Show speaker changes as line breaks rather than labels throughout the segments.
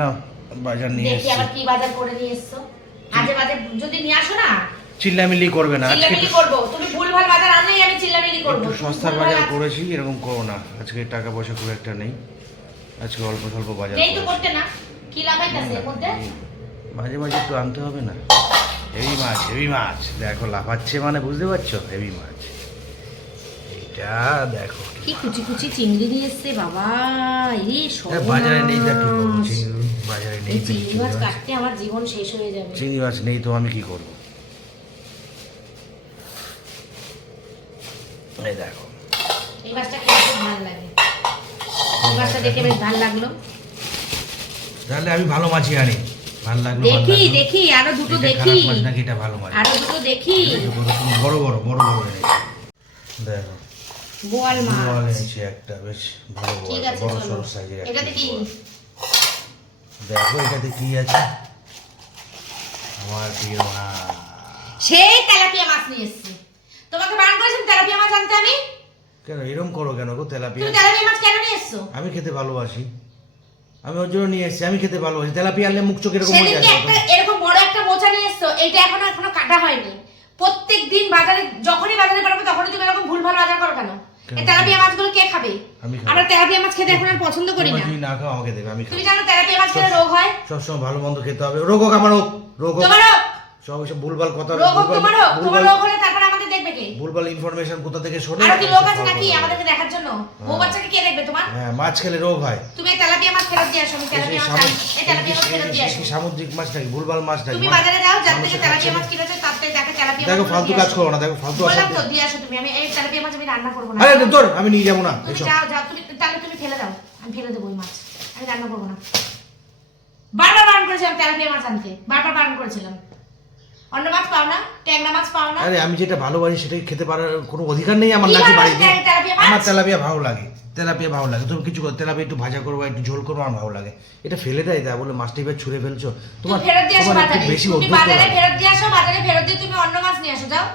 নাও বাজার নিয়ে
দেখি আবার কি বাজার করে নিয়ে এসছো। আজে বাজে যদি নিয়ে আসো না
চিল্লামিল্লি করবে না আজকে
চিল্লামিলি
একটু
তুমি ভুলভাল বাজার আনলেই আমি করব।
সস্তার বাজার করেছি এরকম করো না। আজকে টাকা পয়সা খুব একটা নেই। আজকে অল্প স্বল্প বাজার
নেই তো করতে না। কি এর মধ্যে?
মাঝে মাঝে একটু আনতে হবে না। হেভি মাছ হেভি মাছ। দেখো লাফাচ্ছে মানে বুঝতে পারছ? হেভি মাছ। এইটা দেখো
কি কুচি কুচি চিংড়ি নিয়ে এসছে বাবা এই
এ, বাজারে নেই চিংড়ি বাজারে নেই
চিংড়ি মাছ। কাটতে আমার জীবন শেষ হয়ে যাবে
চিংড়ি মাছ নেই তো আমি কি করব এই দেখো
এই মাছটা খেতে খুব ভালো লাগে এই মাছটা দেখে বেশ ভালো লাগল
তাহলে আমি ভালো মাছই আনি ভালো লাগল
দেখি দেখি আরও দুটো দেখি
মাছ নাকি এটা ভালো মাছ
আরও দুটো দেখি
বড় বড় বড় বড় দেখো
বোয়াল
বোয়াল
মাছ
এনেছি একটা বেশ ভালো
ঠিক আছে
বড় সরু সাইজের
এটাতে কি?
দেখো এটাতে কি আছে। আমার প্রিয় মাছ
সেই তেলাপিয়া মাছ নিয়ে এসছি। তোমাকে বারণ করেছিলাম তেলাপিয়া মাছ আনতে আমি?
কেন এরকম করো কেন গো তেলাপিয়া?
তুমি তেলাপিয়া মাছ কেন নিয়ে এসছো?
আমি খেতে ভালোবাসি। আমি ওর জন্য নিয়ে এসেছি আমি খেতে ভালোবাসি। তেলাপিয়া আনলে মুখ চোখ এরকম হয়ে যায়
এরকম। বড় একটা মোচা নিয়ে এসছো এইটা এখনও এখনও কাটা হয়নি। প্রত্যেক দিন বাজারে যখনই বাজারে বেরোবো তখনই তুমি এরকম ভুল ভুলভাল বাজার করো কেন? তেলাপিয়া মাছগুলো কে খাবে? আমরা তেলাপিয়া মাছ খেতে এখন আর পছন্দ করি না।
যদি না খাও আমাকে দেবে আমি
তুমি জানো তেলাপিয়া মাছ খেলে রোগ হয়?
সবসময় ভালো মন্দ খেতে হবে। রোগ হোক আমার হোক রোগ হোক।
তোমার
সব এসব ভুলভাল কথা
রোগ হোক তোমার হোক। তোমার রোগ হলে তারপরে আমাদের দেখবে কে?
ভুলভাল ইনফরমেশন কোথা থেকে শোনে?
আরও কি লোক আছে নাকি আমাদেরকে দেখার জন্য? বউ বাচ্চাকে কে দেখবে তোমার?
হ্যাঁ মাছ খেলে রোগ হয়।
তুমি তেলাপিয়া মাছ ফেরত দিয়ে আসো আমি তেলাপিয়া মাছ
সামুদ্রিক-
চাই। এই তেলাপিয়া মাছ ফেরত দিয়ে আসো।
সামুদ্রিক মাছ নাকি ভুলভাল মাছ নাকি?
তুমি বাজারে যাও যার থেকে
মানুষের
তেলাপিয়া
খাচ্ছে
মাছ কিনেছো তার থেকে দেখো তেলাপিয়া
দেখো ফালতু কাজ করো না দেখো ফালতু
বললাম তো দিয়ে আসো তুমি। আমি এই তেলাপিয়া মাছ আমি রান্না করব না।
আরে দূর আমি নিয়ে যাব না।
তুমি যাও যাও তুমি তাহলে তুমি ফেলে দাও। আমি ফেলে দেবো ওই মাছ। আমি রান্না করব না। বারবার বারণ করেছিলাম তেলাপিয়া মাছ আনতে। বারবার বারণ করেছিলাম। অন্য মাছ পাও না ট্যাংরা মাছ পাও না।
আরে আমি যেটা ভালোবাসি সেটাই খেতে পারার কোনো অধিকার নেই আমার নাকি বাড়িতে? আমার তেলাপিয়া ভালো লাগে তেলাপিয়া ভালো লাগে। তুমি কিছু করো তেলাপিয়া একটু ভাজা করব একটু ঝোল করব আমার ভালো লাগে। এটা ফেলে দেয় তা বলে মাছটা এবার ছুঁড়ে ফেলছো।
তুমি
তোমার
ফেরত দিয়ে আসো বাজারে।
বেশি
বাজারে ফেরত দিয়ে আসো বাজারে ফেরত দিয়ে তুমি অন্য মাছ নিয়ে আসো যাও।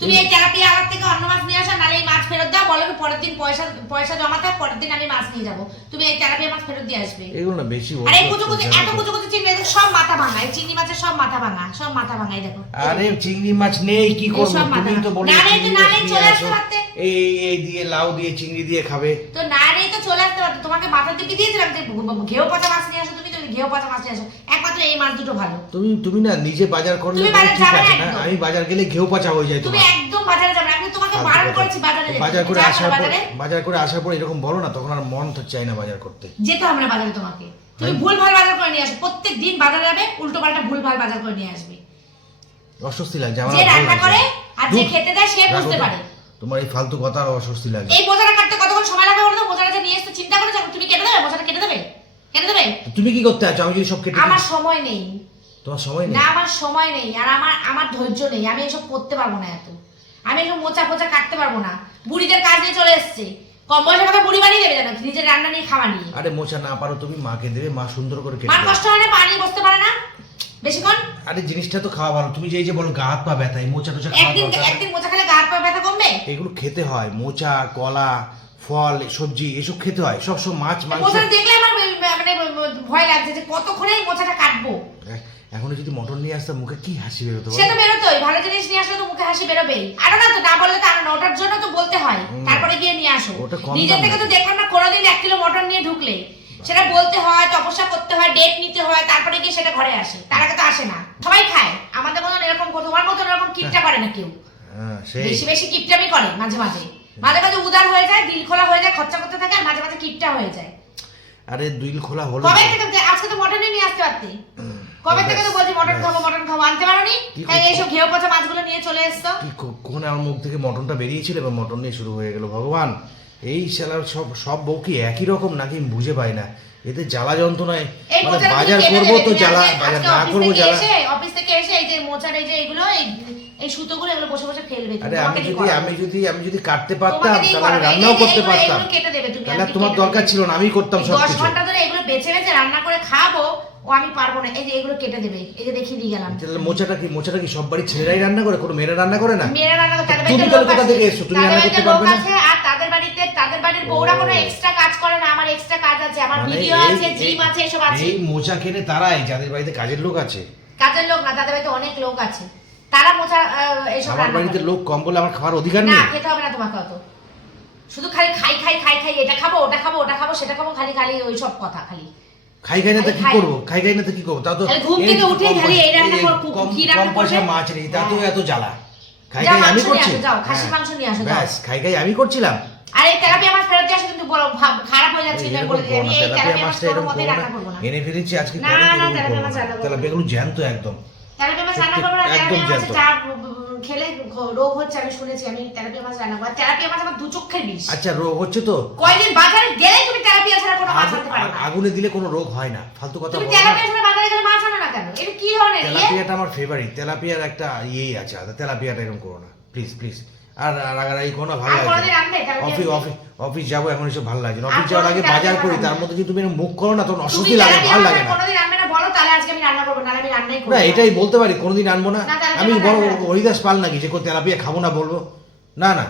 তুমি এই তেলাপিয়া আমার থেকে অন্য মাছ নিয়ে আসো নাহলে এই মাছ ফেরত দাও। বলো পরের দিন পয়সা পয়সা জমা থাক পরের দিন আমি মাছ নিয়ে যাব। তুমি এই তেলাপিয়া মাছ ফেরত দিয়ে আসবে।
এগুলো না বেশি
আরে কুচু কুচু এত। কুচু কুচু চিংড়ি এদের সব মাথা ভাঙা। এই চিংড়ি মাছের সব মাথা ভাঙা সব মাথা ভাঙা এই দেখো।
আরে চিংড়ি মাছ নেই কি করব? তুমি তো বলে
না, নেই তো,
চিংড়ি
না,
মাছ
নেই,
নিয়ে
চলে
আসো।
আসতে পারতে।
এই এই দিয়ে লাউ দিয়ে চিংড়ি দিয়ে খাবে।
তো না রে তো চলে আসতে পারতো। তোমাকে মাথা টিপে দিয়েছিলাম যে ঘেও পচা মাছ নিয়ে আসো তুমি তুমি ঘেও পচা মাছ নিয়ে আসো। একমাত্র এই মাছ দুটো ভালো।
তুমি তুমি না নিজে বাজার করলে
তুমি বাজার যাবে না
আমি বাজার গেলে ঘেউ পাচা হয়ে যায়
তুমি একদম বাজারে যাবে আমি তোমাকে বারণ করেছি বাজারে যেতে।
বাজার করে আসার পর
বাজার।
করে আসার পর এরকম বলো না তখন আর মন তো চাই না বাজার করতে।
যেতে হবে না বাজারে তোমাকে। তুমি ভুল ভালো বাজার করে নিয়ে আসো। প্রত্যেক দিন বাজারে যাবে উল্টো পাল্টা ভুল ভালো বাজার করে নিয়ে আসবে।
অস্বস্তি লাগছে আমার
যে রান্না করে আর যে খেতে দেয় সে বুঝতে পারে।
তোমার এই ফালতু কথা আর অস্বস্তি লাগে।
এই মোজাটা কাটতে কতক্ষণ সময় লাগবে বলো মোজাটা যে নিয়ে এসছো চিন্তা করেছ তুমি কেটে দেবে? মোজাটা কেটে দেবে? কেটে দেবে?
তুমি কি করতে আছো? আমি যদি সব কেটে
আমার সময় নেই।
তোমার সময় নেই?
না আমার সময় নেই। আর আমার আমার ধৈর্য নেই। আমি এসব করতে পারব না এত। আমি এসব মোচা ফোচা কাটতে পারব না। বুড়িদের কাজ নিয়ে চলে এসছে। কম বয়সে কথা বুড়ি বানিয়ে দেবে জানো? নিজের রান্না নিয়ে খাওয়া নিয়ে।
আরে মোচা না পারো তুমি মাকে দেবে। মা সুন্দর করে কেটে দেবে।
কষ্ট হয় না? পানি বসতে পারে না? বেশিক্ষণ
আরে জিনিসটা তো খাওয়া ভালো। তুমি যে এই যে বলো গা হাত পা ব্যথা এই মোচা টোচা খাওয়া
একদিন
দরকার
একদিন মোচা খেলে গা হাত পা ব্যথা কমবে?
এগুলো খেতে হয়। মোচা কলা ফল সবজি এসব খেতে হয়। সব সব মাছ মাংস
মোচাটা দেখলে আমার মানে ভয় লাগছে যে কতক্ষণে এই মোচাটা কাটবো।
এখনও যদি মটন নিয়ে আসতাম মুখে কি হাসি বেরোতো
সে তো বেরোতোই। ভালো জিনিস নিয়ে আসলে তো মুখে হাসি বেরোবেই। আরও না তো না বললে তো আরও না। ওটার জন্য তো বলতে হয়। তারপরে গিয়ে নিয়ে আসো।
দাম।
থেকে তো? দেখলাম না কোনোদিন এক কিলো মটন নিয়ে ঢুকলে। সেটা বলতে হয় তপস্যা করতে হয় ডেট নিতে হয় তারপরে গিয়ে সেটা ঘরে আসে। তার আগে তো আসে না। সবাই খায়। আমাদের মতন এরকম তোমার মতন এরকম কিপটা করে না কেউ।
হ্যাঁ
বেশি বেশি কিপটামি করে মাঝে মাঝে। মাঝে মাঝে উদার হয়ে যায় দিল খোলা হয়ে যায় খরচা করতে থাকে আর মাঝে মাঝে কিপটা হয়ে যায়।
আরে দুইল খোলা হলো
কবে থেকে আজকে তো মটনই নিয়ে আসতে পারতে। কবে থেকে তো বলছি মটন খাব মটন খাব আনতে পারোনি? তাই? এইসব ঘেউ পচা মাছগুলো নিয়ে চলে এসছো।
কি কখন আমার মুখ থেকে মটনটা বেরিয়েছিল? এবার মটন নিয়ে শুরু হয়ে গেল ভগবান। এই শালার সব সব বউ কি একই রকম নাকি বুঝে পাই না? এতে জ্বালা যন্ত্রণায় মানে বাজার করব তো জ্বালা বাজার না করব জ্বালা।
অফিস থেকে এসে এই যে মোচার এই যে এগুলো এই সুতোগুলো এগুলো বসে বসে ফেলবে।
আরে আমি যদি আমি যদি আমি যদি কাটতে পারতাম তাহলে রান্নাও করতে পারতাম।
কেটে দেবে তুমি,
তাহলে তোমার দরকার ছিল না আমি করতাম সব কিছু।
ঘণ্টা ধরে এগুলো বেছে বেছে রান্না করে খাব ও আমি পারব না। এই যে এগুলো কেটে দেবে এই যে দেখিয়ে দিয়ে গেলাম।
তাহলে মোচাটা কি মোচাটা কি সব বাড়ির ছেলেরাই রান্না করে? কোনো মেয়েরা রান্না করে না?
মেয়েরা রান্না করে
তুমি তাহলে কোথা থেকে এসছো? তুমি রান্না করতে পারবে না?
বাড়ির বউরা কোনো এক্সট্রা কাজ করে না আমার এক্সট্রা কাজ আছে আমার
মানে
ভিডিও আছে জিম আছে এসব আছে।
এই মোচা কেনে তারাই যাদের বাড়িতে কাজের লোক আছে।
কাজের লোক না তাদের বাড়িতে অনেক লোক আছে। তারা আহ, এসব
আমার বাড়িতে লোক কম বলে আমার খাওয়ার অধিকার
না খেতে হবে না তোমাকে অত। শুধু খালি খাই খাই খাই খাই এটা খাব ওটা খাব ওটা খাব সেটা খাব খালি খালি ওই সব কথা খালি।
খাই খাই না তো কি করব? খাই খাই না তো কি করব? তাও তো
ঘুম থেকে
কম
খালি এই রান্না করব, কি
মাছ নেই তাতেও
হ্যাঁ।
এত জ্বালা। খাই খাই আমি করছি।
আসো, যাও, খাসির
হ্যাঁ।
মাংস নিয়ে আসো,
ব্যাস খাই খাই আমি করছিলাম।
আর এই ফেরত দিয়ে আসো কিন্তু খারাপ হয়ে যাচ্ছে এটা বলে দিই। এই রান্না।
না। এনে ফেলেছি আজকে
না, না,
জ্যান্ত একদম।
রান্না না খেলে রোগ হচ্ছে আমি শুনেছি আমি তেলাপিয়া মাছ রান্না করব। আর তেলাপিয়া আমার দু চক্ষের বিষ।
আচ্ছা রোগ হচ্ছে তো?
কয়দিন বাজারে তুমি ছাড়া কোনো মাছ আনতে পারো না।
আগুনে দিলে কোনো রোগ হয় না ফালতু কথা
তুমি
না।
ছাড়া বাজারে গেলে মাছ আনো না কেন? এটা কি ধরনের? ইয়ে
তেলাপিয়াটা আমার ফেভারিট তেলাপিয়ার একটা ইয়েই আছে তেলাপিয়াটা এরকম করো না। প্লিজ প্লিজ আর রাগারাগি কোনো ভালো লাগে অফিস অফিস অফিস যাব এখন এসব ভালো
আর
অফিস যাওয়ার আগে বাজার করি তার মধ্যে যদি তুমি মুখ করো না তখন অস্বস্তি লাগে ভালো লাগে না।
না
এটাই বলতে পারি কোনোদিন আনব না। আমি বড়। হরিদাস পাল নাকি যে কোনো তেলাপিয়া খাব না বলব? না না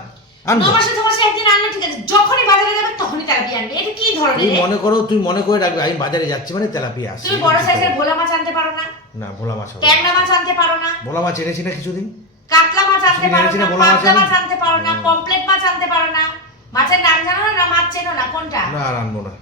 আনব।
দু মাসে দু মাসে একদিন আনলে ঠিক আছে যখনই বাজারে যাবে তখনই তেলাপিয়া আনবে এটা কি ধরনের?
তুমি মনে করো তুমি মনে করে রাখবে আমি বাজারে যাচ্ছি মানে তেলাপিয়া আসছে
তুমি বড় সাইজের ভোলা মাছ আনতে পারো না।
না ভোলা মাছ
ট্যাংরা মাছ আনতে পারো না।
ভোলা মাছ এনেছি না কিছুদিন?
কাতলা মাছ আনতে পারো না পাতলা? মাছ আনতে পারো না কমপ্লেট মাছ আনতে পারো না মাছের নাম জানো না মাছ চেনো না কোনটা?
না আনব না।